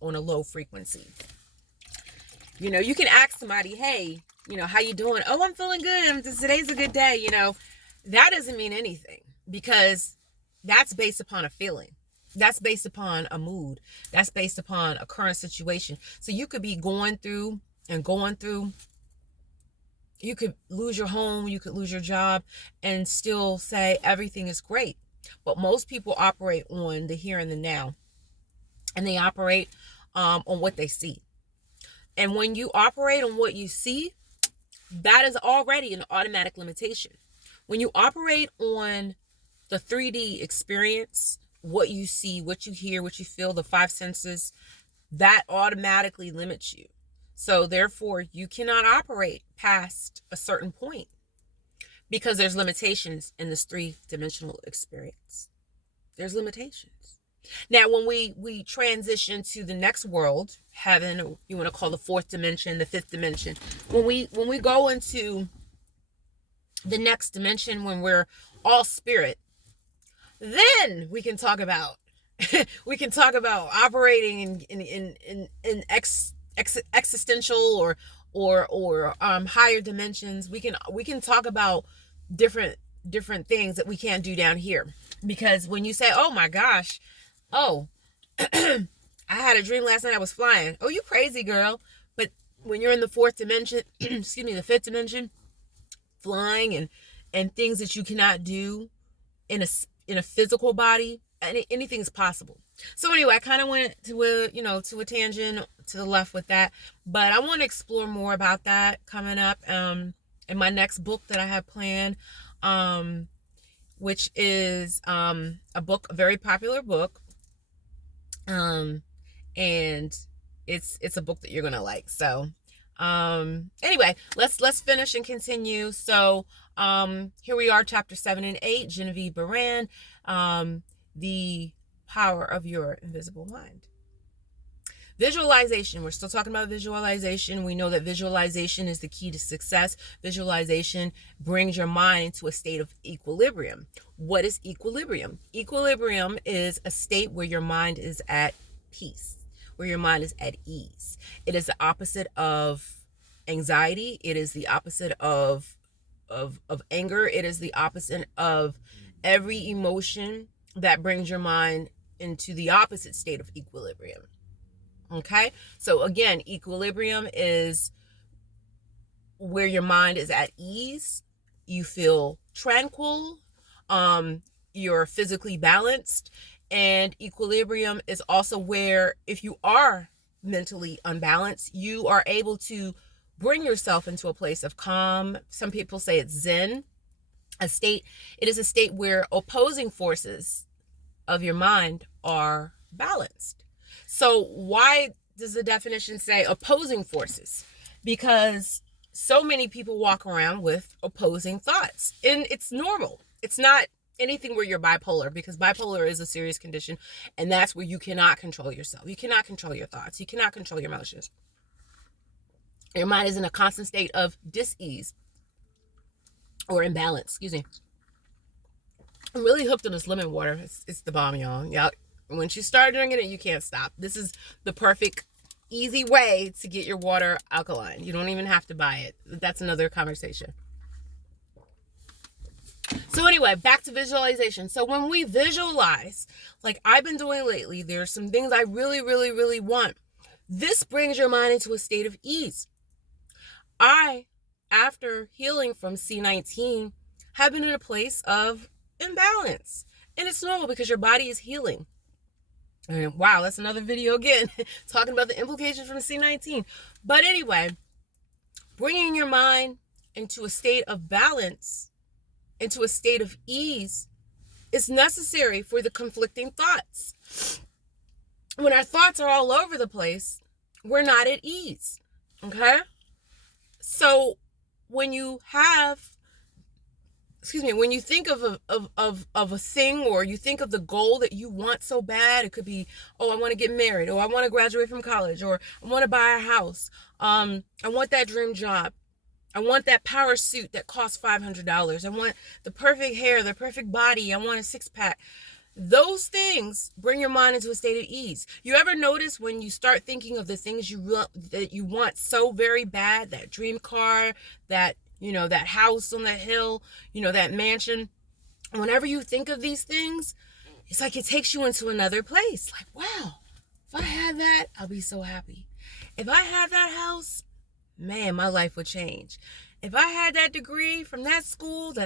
on a low frequency. You know, you can ask somebody, hey, you know, how you doing? Oh, I'm feeling good. Today's a good day. You know, that doesn't mean anything, because that's based upon a feeling. That's based upon a mood. That's based upon a current situation. So you could be going through. You could lose your home, you could lose your job, and still say everything is great. But most people operate on the here and the now, and they operate on what they see. And when you operate on what you see, that is already an automatic limitation. When you operate on the 3D experience, what you see, what you hear, what you feel, the five senses, that automatically limits you. So therefore, you cannot operate past a certain point, because there's limitations in this 3-dimensional experience. There's limitations. Now, when we transition to the next world, heaven, or you want to call the 4th dimension, the 5th dimension, when we go into the next dimension, when we're all spirit, then we can talk about operating in existential or higher dimensions. We can talk about different things that we can't do down here. Because when you say, oh my gosh, I had a dream last night I was flying. Oh, you crazy, girl. But when you're in the 4th dimension, excuse me, the 5th dimension, flying and things that you cannot do in a physical body, anything is possible. So anyway, I kind of went to a tangent to the left with that, but I want to explore more about that coming up in my next book that I have planned, which is a very popular book, and it's a book that you're gonna like. So anyway, let's finish and continue. So here we are, chapter 7 and 8, Genevieve Behrand, the power of your invisible mind. Visualization. We're still talking about visualization. We know that visualization is the key to success. Visualization brings your mind into a state of equilibrium. What is equilibrium? Equilibrium is a state where your mind is at peace, where your mind is at ease. It is the opposite of anxiety. It is the opposite of anger. It is the opposite of every emotion that brings your mind into the opposite state of equilibrium. Okay? So again, equilibrium is where your mind is at ease. You feel tranquil. You're physically balanced. And equilibrium is also where, if you are mentally unbalanced, you are able to bring yourself into a place of calm. Some people say it's Zen. It is a state where opposing forces of your mind are balanced. So why does the definition say opposing forces? Because so many people walk around with opposing thoughts, and it's normal. It's not anything where you're bipolar, because bipolar is a serious condition, and that's where you cannot control yourself. You cannot control your thoughts. You cannot control your emotions. Your mind is in a constant state of dis-ease or imbalance. Excuse me. I'm really hooked on this lemon water. It's the bomb, y'all. Y'all, once you start drinking it, you can't stop. This is the perfect, easy way to get your water alkaline. You don't even have to buy it. That's another conversation. So anyway, back to visualization. So when we visualize, like I've been doing lately, there's some things I really, really, really want. This brings your mind into a state of ease. After healing from C19, have been in a place of imbalance. And it's normal, because your body is healing. And wow, that's another video again, talking about the implications from C19. But anyway, bringing your mind into a state of balance, into a state of ease, is necessary for the conflicting thoughts. When our thoughts are all over the place, we're not at ease. Okay? So when you think of a thing, or you think of the goal that you want so bad, it could be, oh, I want to get married, or I want to graduate from college, or I want to buy a house. I want that dream job. I want that power suit that costs $500. I want the perfect hair, the perfect body. I want a 6-pack. Those things bring your mind into a state of ease. You ever notice when you start thinking of the things that you want so very bad, that dream car, that, that house on the hill, that mansion, whenever you think of these things, it's like it takes you into another place. Like, wow, if I had that, I'll be so happy. If I had that house, man, my life would change. If I had that degree from that school that